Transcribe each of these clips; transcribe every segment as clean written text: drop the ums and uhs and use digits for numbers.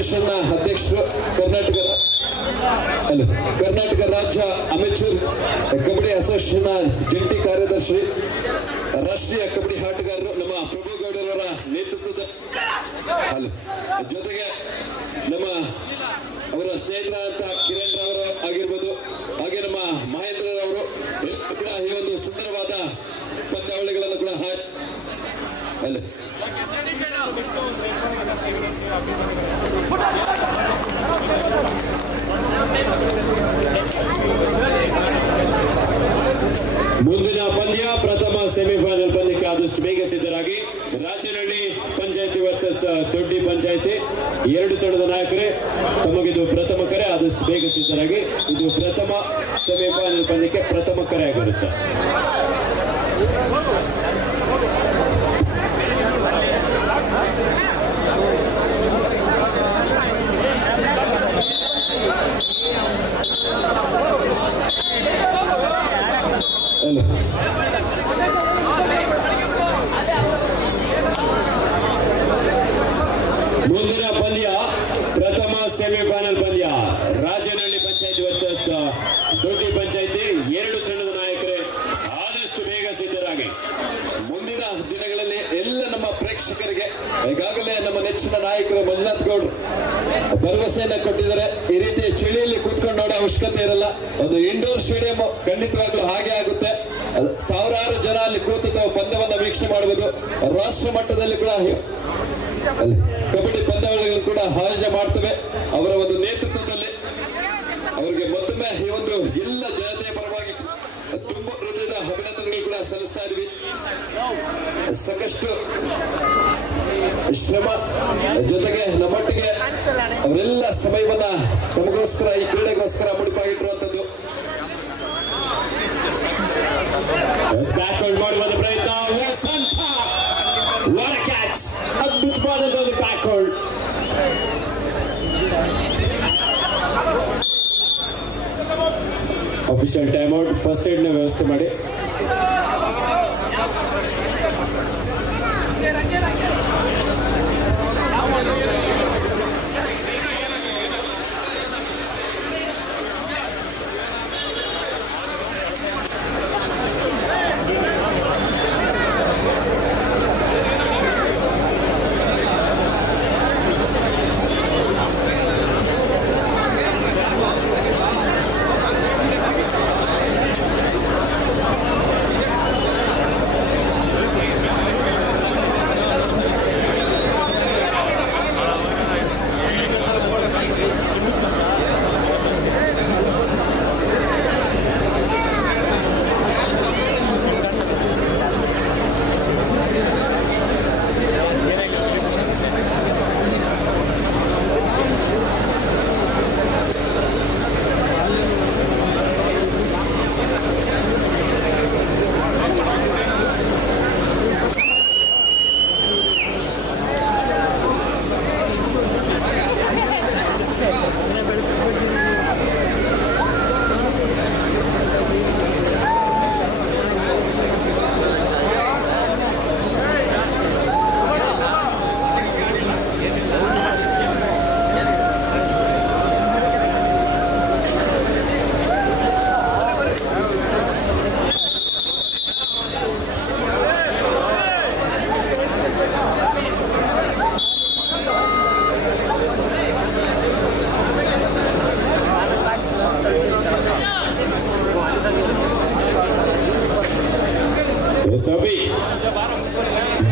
Association ಅಧ್ಯಕ್ಷರು, ಕರ್ನಾಟಕ ರಾಜ್ಯ amateur kabaddi association ಜಂಟಿ ಕಾರ್ಯದರ್ಶಿ, ರಾಷ್ಟ್ರೀಯ ಕಬಡ್ಡಿ ಆಟಗಾರರು ನಮ್ಮ ಪ್ರಭುಗೌಡರವರ ನೇತೃತ್ವದ ಜೊತೆಗೆ ನಮ್ಮ ಅವರ ಸ್ನೇಹಿತರಾದಂತ ಕಿರಣ್ ರಾವ್ ಆಗಿರ್ಬೋದು, ಹಾಗೆ ನಮ್ಮ ಮಹೇಂದ್ರ ಅವರು ಕೂಡ ಈ ಒಂದು ಸುಂದರವಾದ ಪಂದ್ಯಾವಳಿಗಳನ್ನು ಕೂಡ ಮುಂದಿನ ಪಂದ್ಯ ಪ್ರಥಮ ಸೆಮಿಫೈನಲ್ ಪಂದ್ಯಕ್ಕೆ ಆದಷ್ಟು ಬೇಗ ಸಿದ್ಧರಾಗಿ. ರಾಚನಹಳ್ಳಿ ಪಂಚಾಯತಿ ವರ್ಸಸ್ ದೊಡ್ಡಿ ಪಂಚಾಯತಿ, ಎರಡು ತಂಡದ ನಾಯಕರೇ, ತಮಗಿದು ಪ್ರಥಮ ಕರೆ, ಆದಷ್ಟು ಬೇಗ ಸಿದ್ಧರಾಗಿ. ಇದು ಪ್ರಥಮ ಸೆಮಿಫೈನಲ್ ಪಂದ್ಯಕ್ಕೆ ಪ್ರಥಮ ಕರೆ ಆಗಿರುತ್ತೆ. ಮುಂದಿನ ಪಂದ್ಯ ಪ್ರಥಮ ಸೆಮಿಫೈನಲ್ ಪಂದ್ಯ, ರಾಜನಹಳ್ಳಿ ಪಂಚಾಯತಿ ವರ್ಸಸ್ ದೊಡ್ಡಿ ಪಂಚಾಯತಿ, ಎರಡು ತಂಡದ ನಾಯಕರೇ, ಆದಷ್ಟು ಬೇಗ ಸಿದ್ಧರಾಗಿ. ಮುಂದಿನ ದಿನಗಳಲ್ಲಿ ಎಲ್ಲ ನಮ್ಮ ಪ್ರೇಕ್ಷಕರಿಗೆ ಈಗಾಗಲೇ ನಮ್ಮ ನೆಚ್ಚಿನ ನಾಯಕರು ಮಂಜುನಾಥ್ ಗೌಡ್ರು ಭರವಸೆಯನ್ನ ಕೊಟ್ಟಿದ್ದಾರೆ. ಈ ರೀತಿ ಚಳಿಯಲ್ಲಿ ಕೂತ್ಕೊಂಡು ನೋಡೋ ಅವಶ್ಯಕತೆ ಇರಲ್ಲ. ಒಂದು ಇಂಡೋರ್ ಸ್ಟೇಡಿಯಂ ಖಂಡಿತವಾಗ್ಲೂ ಹಾಗೆ ಆಗುತ್ತೆ. ಸಾವಿರಾರು ಜನ ಅಲ್ಲಿ ಕೂತು ತಾವು ಪಂದ್ಯವನ್ನ ವೀಕ್ಷಣೆ ಮಾಡಬಹುದು. ರಾಷ್ಟ್ರ ಮಟ್ಟದಲ್ಲಿ ಕೂಡ ಕಬಡ್ಡಿ ಪಂದ್ಯಾವಳಿಗಳನ್ನು ಕೂಡ ಆಯೋಜನೆ ಮಾಡ್ತವೆ. ಅವರ ಒಂದು ನೇತೃತ್ವದಲ್ಲಿ ಅವರಿಗೆ ಮತ್ತೊಮ್ಮೆ ಈ ಒಂದು ಎಲ್ಲ ಜನತೆಯ ಪರವಾಗಿ ತುಂಬಾ ಹೃದಯದ ಅಭಿನಂದನೆಗಳು ಕೂಡ ಸಲ್ಲಿಸ್ತಾ ಇದ್ವಿ. ಸಾಕಷ್ಟು ಶ್ರಮ ಜೊತೆಗೆ ನಮ್ಮೊಟ್ಟಿಗೆ ಅವರೆಲ್ಲ ಸಮಯವನ್ನ ತಮಗೋಸ್ಕರ, ಈ ಕ್ರೀಡೆಗೋಸ್ಕರ ಮುಡಿಪಾಗಿಟ್ಟಿರುವಂತದ್ದು. ಮಾಡುವ ಪ್ರಯತ್ನ, ಅದ್ಭುತವಾದಂತಹ back hold. Official time out, first aid ನ ವ್ಯವಸ್ಥೆ ಮಾಡಿ.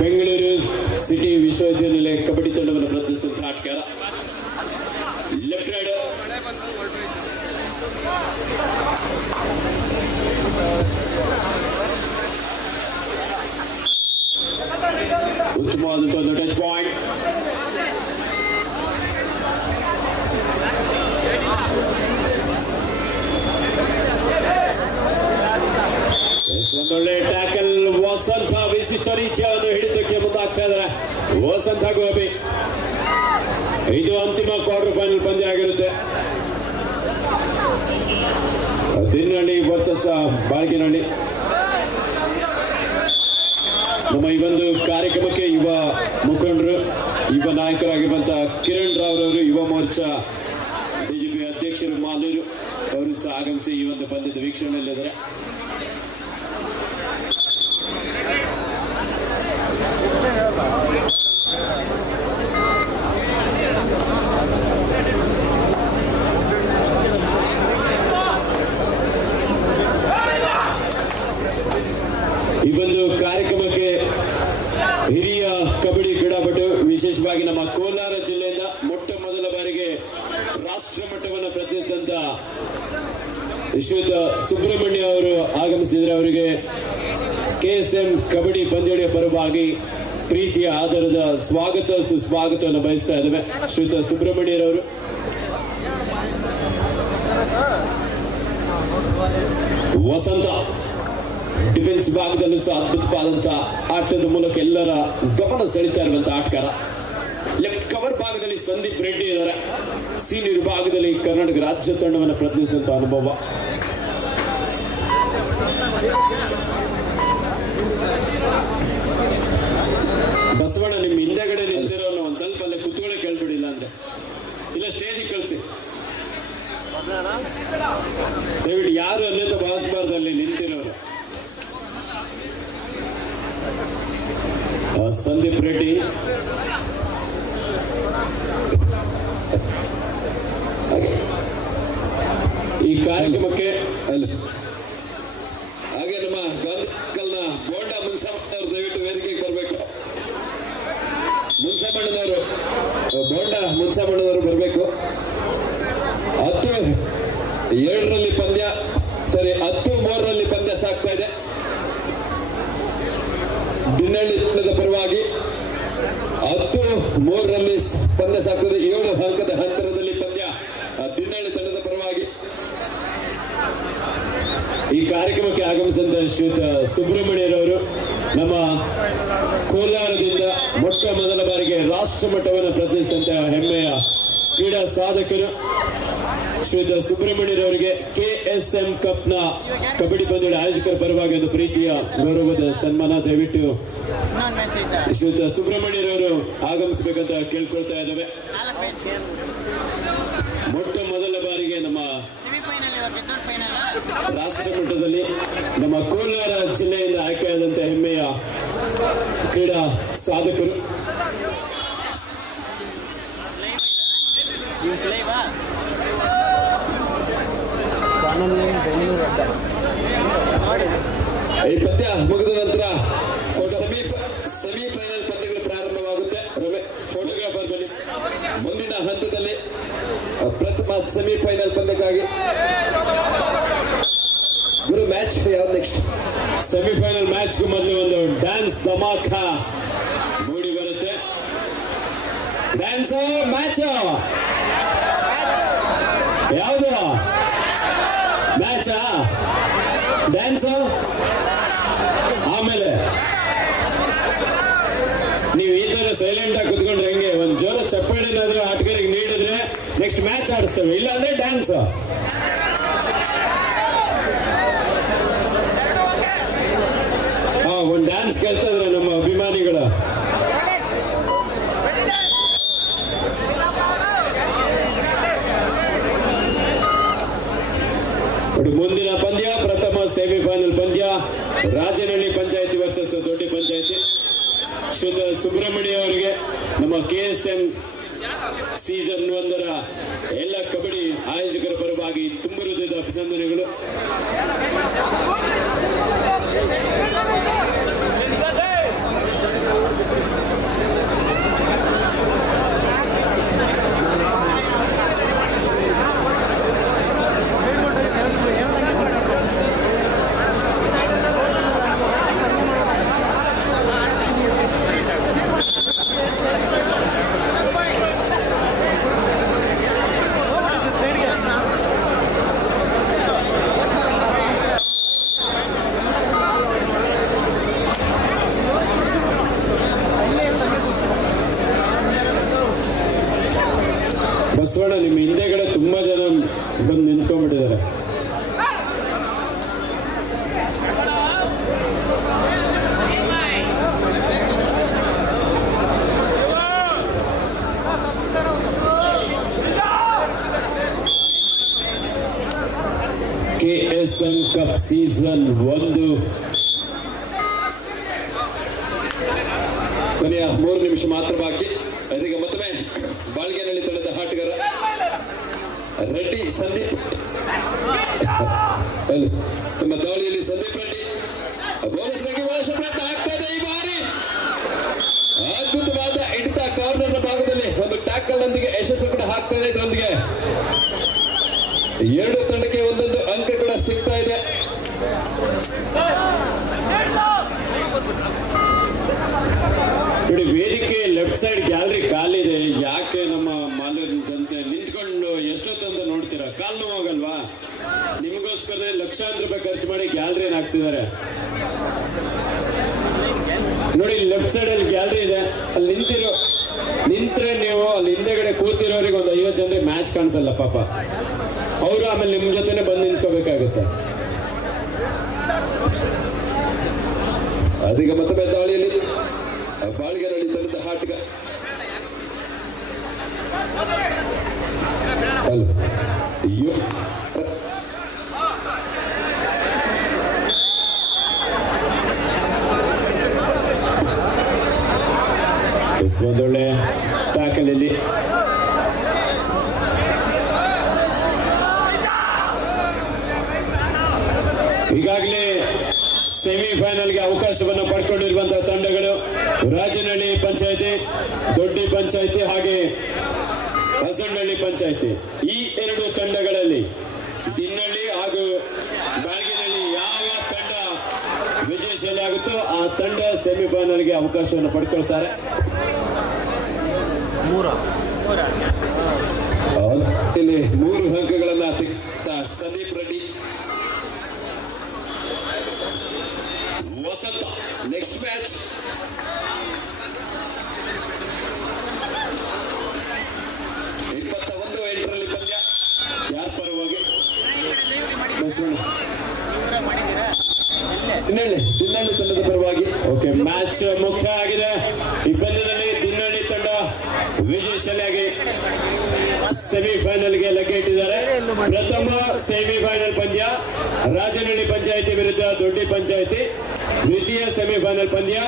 ಬೆಂಗಳೂರು ಸಿಟಿ ವಿಶ್ವವಿದ್ಯಾನಿಲಯ ಕಬಡ್ಡಿ ತಂಡವನ್ನು ಪ್ರತಿನಿಧಿಸಿದ ಆಟಗಾರ, ಲೆಫ್ಟ್ ರೈಡರ್, ಉತ್ತಮವಾದಂತಹ ಒಂದು ಟಚ್ ಪಾಯಿಂಟ್. ಒಂದೊಳ್ಳೆ ಟ್ಯಾಕಲ್ ವಸಂತ, ವಿಶಿಷ್ಟ ರೀತಿಯ ಒಂದು ಹಿಡಿತಕ್ಕೆ ಮುಂದಾಗ್ತಾ ಇದ್ದಾರೆ ವಸಂತ ಗೋಪಿ. ಇದು ಅಂತಿಮ ಕ್ವಾರ್ಟರ್ ಫೈನಲ್ ಪಂದ್ಯ ಆಗಿರುತ್ತೆ. ದಿನಹಳ್ಳಿ ವರ್ಸಸ್ ಬಾಳಕಿನಹಳ್ಳಿ. ನಮ್ಮ ಈ ಒಂದು ಕಾರ್ಯಕ್ರಮಕ್ಕೆ ಯುವ ಮುಖಂಡರು, ಯುವ ನಾಯಕರಾಗಿರುವಂತಹ ಕಿರಣ್ ರಾವ್ ಅವರು ಯುವ ಮೋರ್ಚಾ ಬಿಜೆಪಿ ಅಧ್ಯಕ್ಷರು ಮಾಲೂರು ಅವರು ಸಹ ಆಗಮಿಸಿ ಈ ಒಂದು ಪಂದ್ಯದ ವೀಕ್ಷಣೆಯಲ್ಲಿದ್ದಾರೆ. ಈ ಒಂದು ಕಾರ್ಯಕ್ರಮಕ್ಕೆ ಹಿರಿಯ ಕಬಡ್ಡಿ ಕ್ರೀಡಾಪಟು ವಿಶೇಷವಾಗಿ ನಮ್ಮ ಕೋಲಾರ ಜಿಲ್ಲೆಯಿಂದ ಮೊಟ್ಟ ಮೊದಲ ಬಾರಿಗೆ ರಾಷ್ಟ್ರ ಮಟ್ಟವನ್ನು ಪ್ರತಿನಿಧಿಸಿದಂತ ಶ್ರೀಯುತ ಸುಬ್ರಹ್ಮಣ್ಯ ಅವರು ಆಗಮಿಸಿದರೆ ಅವರಿಗೆ KSM ಕಬಡ್ಡಿ ಪಂದ್ಯಾವಳಿಯ ಪರವಾಗಿ ಪ್ರೀತಿಯ ಆಧಾರದ ಸ್ವಾಗತ ಸುಸ್ವಾಗತವನ್ನು ಬಯಸ್ತಾ ಇದ್ದೇವೆ. ಶ್ರೀಯುತ ಸುಬ್ರಹ್ಮಣ್ಯರವರು ವಸಂತ ಡಿಫೆನ್ಸ್ ಭಾಗದಲ್ಲೂ ಸಹ ಅದ್ಭುತವಾದಂತಹ ಆಟದ ಮೂಲಕ ಎಲ್ಲರ ಗಮನ ಸೆಳೀತಾ ಇರುವಂತಹ ಆಟಗಾರ. ಲೆಫ್ಟ್ ಕವರ್ ಭಾಗದಲ್ಲಿ ಸಂದೀಪ್ ರೆಡ್ಡಿ ಇದ್ದಾರೆ. ಸೀನಿಯರ್ ಭಾಗದಲ್ಲಿ ಕರ್ನಾಟಕ ರಾಜ್ಯ ತಂಡವನ್ನು ಪ್ರತಿನಿಧಿಸಿದಂತ ಅನುಭವ. ಬಸವಣ್ಣ ನಿಮ್ಮ ಹಿಂದೆಗಡೆ ನಿಂತಿರೋ ಒಂದ್ ಸ್ವಲ್ಪ ಅಲ್ಲೇ ಕುತ್ಕೊಳ್ಳೆ ಕೇಳ್ಬಿಡಿಲ್ಲ ಅಂದ್ರೆ ಇಲ್ಲ ಸ್ಟೇಜಿಗೆ ಕಳಿಸಿ ದಯವಿಟ್ಟು. ಯಾರು ಅಲ್ಲಿಂದ ಭಾವಿಸಬಾರ್ದು ಅಲ್ಲಿ ನಿಂತಿರೋರು. ಸಂದೀಪ್ ರೆಡ್ಡಿ ಈ ಕಾರ್ಯಕ್ರಮಕ್ಕೆ ಹಾಗೆ ನಮ್ಮ ಗಾಂಧಿಕಲ್ನ ಬೋಂಡ ಮುನ್ಸಮ್ಮನವರು ದಯವಿಟ್ಟು ವೇದಿಕೆಗೆ ಬರಬೇಕು. ಮುನ್ಸಮ್ಮಣ್ಣನವರು ಬೋಂಡ ಮುನ್ಸಮ್ಮಣ್ಣನವರು ಬರಬೇಕು. 10-2ರಲ್ಲಿ ಪಂದ್ಯ 10-3ರಲ್ಲಿ ಪಂದ್ಯ ಸಾಗ್ತಾ ಇದೆ. ದಿನಹಳ್ಳಿ ತಂಡದ ಪರವಾಗಿ 10-3ರಲ್ಲಿ ಪಂದ್ಯ ಸಾಗ್ತದೆ. 7 ಅಂಕದ ಅಂತರದಲ್ಲಿ ಪಂದ್ಯ ದಿನಹಳ್ಳಿ ತಂಡದ ಪರವಾಗಿ. ಈ ಕಾರ್ಯಕ್ರಮಕ್ಕೆ ಆಗಮಿಸಿದಂತ ಶ್ರೀಯುತ ಸುಬ್ರಹ್ಮಣ್ಯರವರು ನಮ್ಮ ಕೋಲಾರದಿಂದ ಮೊಟ್ಟ ಮೊದಲ ಬಾರಿಗೆ ರಾಷ್ಟ್ರ ಮಟ್ಟವನ್ನು ಪ್ರತಿನಿಧಿಸಿದಂತಹ ಹೆಮ್ಮೆಯ ಕ್ರೀಡಾ ಸಾಧಕರು ಶ್ರೀಯುತ ಸುಬ್ರಹ್ಮಣ್ಯರವರಿಗೆ KSM ಕಪ್ನ ಕಬಡ್ಡಿ ಪಂದ್ಯದ ಆಯೋಜಕರ ಪರವಾಗಿ ಒಂದು ಪ್ರೀತಿಯ ಗೌರವದ ಸನ್ಮಾನ. ದಯವಿಟ್ಟು ಶ್ರೀಯುತ ಸುಬ್ರಹ್ಮಣ್ಯರವರು ಆಗಮಿಸಬೇಕಂತ ಕೇಳ್ಕೊಳ್ತಾ ಇದ್ದೇವೆ. ಮೊಟ್ಟ ಮೊದಲ ಬಾರಿಗೆ ನಮ್ಮ ರಾಷ್ಟ್ರ ಮಟ್ಟದಲ್ಲಿ ನಮ್ಮ ಕೋಲಾರ ಜಿಲ್ಲೆಯಿಂದ ಆಯ್ಕೆಯಾದಂತಹ ಹೆಮ್ಮೆಯ ಕ್ರೀಡಾ ಸಾಧಕರು. ಈ ಪಂದ್ಯ ಮುಗಿದ ನಂತರ ಸೆಮಿಫೈನಲ್ ಪಂದ್ಯಗಳು ಪ್ರಾರಂಭವಾಗುತ್ತೆ. ಫೋಟೋಗ್ರಾಫರ್ ಬನ್ನಿ. ಮುಂದಿನ ಹಂತದಲ್ಲಿ ಪ್ರಥಮ ಸೆಮಿಫೈನಲ್ ಪಂದ್ಯಕ್ಕಾಗಿ ಗುರು ಮ್ಯಾಚ್ ಯಾವ್ದು ನೆಕ್ಸ್ಟ್? ಸೆಮಿಫೈನಲ್ ಮ್ಯಾಚ್ ಮೊದಲು ಒಂದು ಡ್ಯಾನ್ಸ್ ಧಮಾಕ ಮೂಡಿ ಬರುತ್ತೆ. ಡ್ಯಾನ್ಸ್ ಮ್ಯಾಚ್ ಯಾವುದು? Match dance. ಆಮೇಲೆ ನೀವು ಈ ತರ ಸೈಲೆಂಟ್ ಆಗಿ ಕುತ್ಕೊಂಡ್ರೆ ಹೆಂಗೆ? ಒಂದು ಜೋರ ಚಪ್ಪಾಳೆನಾದ್ರೂ ಆಟಗಾರಿಗೆ ನೀಡಿದ್ರೆ ನೆಕ್ಸ್ಟ್ ಮ್ಯಾಚ್ ಆಡಿಸ್ತೇವೆ, ಇಲ್ಲ ಅಂದ್ರೆ ಡ್ಯಾನ್ಸ್. ಒಂದು ಡ್ಯಾನ್ಸ್ ಕೇಳ್ತಾ ಇದ್ರೆ ನಮ್ಮ ಅಭಿಮಾನಿಗಳ. ಮುಂದಿನ ಪಂದ್ಯ ಪ್ರಥಮ ಸೆಮಿಫೈನಲ್ ಪಂದ್ಯ ರಾಜನಹಳ್ಳಿ ಪಂಚಾಯತಿ ವರ್ಸಸ್ ದೊಡ್ಡಿ ಪಂಚಾಯತಿ. ಶ್ರೀಯುತ ಸುಬ್ರಹ್ಮಣ್ಯ ಅವರಿಗೆ ನಮ್ಮ KSM ಸೀಸನ್ 1ರ ಎಲ್ಲ ಕಬಡ್ಡಿ ಆಯೋಜಕರ ಪರವಾಗಿ ತುಂಬ ಹೃದಯದ ಅಭಿನಂದನೆಗಳು. ಬಸವಣ್ಣ ನಿಮ್ಮ ಹಿಂದೆಗಡೆ ತುಂಬಾ ಜನ ಬಂದು ನಿಂತ್ಕೊಂಡ್ಬಿಟ್ಟಿದ್ದಾರೆ. ಕೊನೆಯ 3 ನಿಮಿಷ ಮಾತ್ರ ಬಾಕಿ. ಇದೀಗ ಮತ್ತೊಮ್ಮೆ ಬಾಳ್ಗೆನಹಳ್ಳಿ ತಂಡದ ಆಟಗಾರ ರೆಡ್ಡಿ ಸಂದೀಪ್. ತಮ್ಮ ದಾಳಿಯಲ್ಲಿ ಸಂದೀಪ್ ರೆಡ್ಡಿ ಬೋನಸ್ಗಾಗಿ ಬಹಳಷ್ಟು ಪ್ರಯತ್ನ ಆಗ್ತಾ ಇದೆ. ಈ ಬಾರಿ ಅದ್ಭುತವಾದ ಹಿಡಿತ ಕಾರ್ನರ್ ಭಾಗದಲ್ಲಿ ಒಂದು ಟ್ಯಾಕಲ್ ನೊಂದಿಗೆ ಯಶಸ್ಸು ಕೂಡ ಹಾಕ್ತಾ ಇದೆ. ಇದರೊಂದಿಗೆ 2 ತಂಡಕ್ಕೆ ಒಂದೊಂದು ಅಂಕ ಕೂಡ ಸಿಗ್ತಾ ಇದೆ. ನೋಡಿ, ವೇದಿಕೆ ಲೆಫ್ಟ್ ಸೈಡ್ ಗ್ಯಾಲರಿ ಕಾಲಿದೆ. ಯಾಕೆ ನಮ್ಮ ಮಾಲೂರಿನ ಜನತೆ ನಿಂತ್ಕೊಂಡು ಎಷ್ಟೊತ್ತಂತ ನೋಡ್ತೀರಾ? ಕಾಲ್ ನೋವಾಗಲ್ವಾ? ನಿಮಗೋಸ್ಕರ ಲಕ್ಷಾಂತರ ರೂಪಾಯಿ ಖರ್ಚು ಮಾಡಿ ಗ್ಯಾಲರಿನ ಹಾಕ್ಸಿದ್ದಾರೆ. ನೋಡಿ, ಲೆಫ್ಟ್ ಸೈಡ್ ಅಲ್ಲಿ ಗ್ಯಾಲರಿ ಇದೆ, ಅಲ್ಲಿ ನಿಂತ್ರೆ ನೀವು ಅಲ್ಲಿ ಹಿಂದೆಗಡೆ ಕೂತಿರೋರಿಗೆ ಒಂದು 50 ಜನರಿಗೆ ಮ್ಯಾಚ್ ಕಾಣಿಸಲ್ಲ ಪಾಪ. ಅವರು ಆಮೇಲೆ ನಿಮ್ ಜೊತೆನೆ ಬಂದು ನಿಂತ್ಕೋಬೇಕಾಗುತ್ತೆ. ಅದೀಗ ಮತ್ತೊಮ್ಮೆ ದಾಳಿಯಲ್ಲಿ ಬಾಳ್ಗೆನಹಳ್ಳಿ ತಂಡದ ಆಟಗ ಅಯ್ಯೋ ಒಂದೊಳ್ಳೆ ಟ್ಯಾಕಲ್ ಇಲ್ಲಿ. ಈಗಾಗಲೇ ಸೆಮಿಫೈನಲ್ಗೆ ಅವಕಾಶವನ್ನು ಪಡ್ಕೊಂಡಿರುವಂತಹ ತಂಡಗಳು ರಾಜನಹಳ್ಳಿ ಪಂಚಾಯಿತಿ, ದೊಡ್ಡಿ ಪಂಚಾಯಿತಿ ಹಾಗೆ ಹಸನಹಳ್ಳಿ ಪಂಚಾಯಿತಿ. ಈ 2 ತಂಡಗಳಲ್ಲಿ ದಿನ್ನಳ್ಳಿ ಹಾಗೂ ಬಾಳ್ಗೆನಹಳ್ಳಿ ಯಾವ ತಂಡ ವಿಜಯಶಾಲಿ ಆಗುತ್ತೋ ಆ ತಂಡ ಸೆಮಿಫೈನಲ್ಗೆ ಅವಕಾಶವನ್ನು ಪಡ್ಕೊಳ್ತಾರೆ. ಇಲ್ಲಿ 3 ಅಂಕಗಳನ್ನ ತೆಗೆದ ಸಂದೀಪ್ ರೆಡ್ಡಿ. ವಸಂತ ನೆಕ್ಸ್ಟ್ ಮ್ಯಾಚ್ ಎಂಟರಲ್ಲಿ ಪಂದ್ಯ ಯಾರ ಪರವಾಗಿ? ದಿನ್ನಳ್ಳಿ ತಂಡದ ಪರವಾಗಿ. ಓಕೆ, ಮ್ಯಾಚ್ ಮುಕ್ತಾಯ ಆಗಿದೆ. ಈ ಪಂದ್ಯದಲ್ಲಿ ದಿನ್ನಳ್ಳಿ ತಂಡ ವಿಜಯಶಾಲಿಯಾಗಿ ಸೆಮಿಫೈನಲ್ಗೆ ಲಗ್ಗೆ ಇಟ್ಟಿದ್ದಾರೆ. ಪ್ರಥಮ ಸೆಮಿಫೈನಲ್ ಪಂದ್ಯ ರಾಜನಹಳ್ಳಿ ಪಂಚಾಯಿತಿ ವಿರುದ್ಧ ದೊಡ್ಡಿ ಪಂಚಾಯಿತಿ. ದ್ವಿತೀಯ ಸೆಮಿಫೈನಲ್ ಪಂದ್ಯ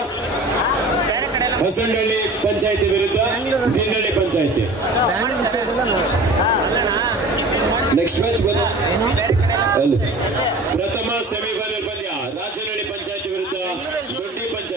ಹಸನಹಳ್ಳಿ ಪಂಚಾಯಿತಿ ವಿರುದ್ಧ ದಿನ್ನಳ್ಳಿ ಪಂಚಾಯಿತಿ. Next match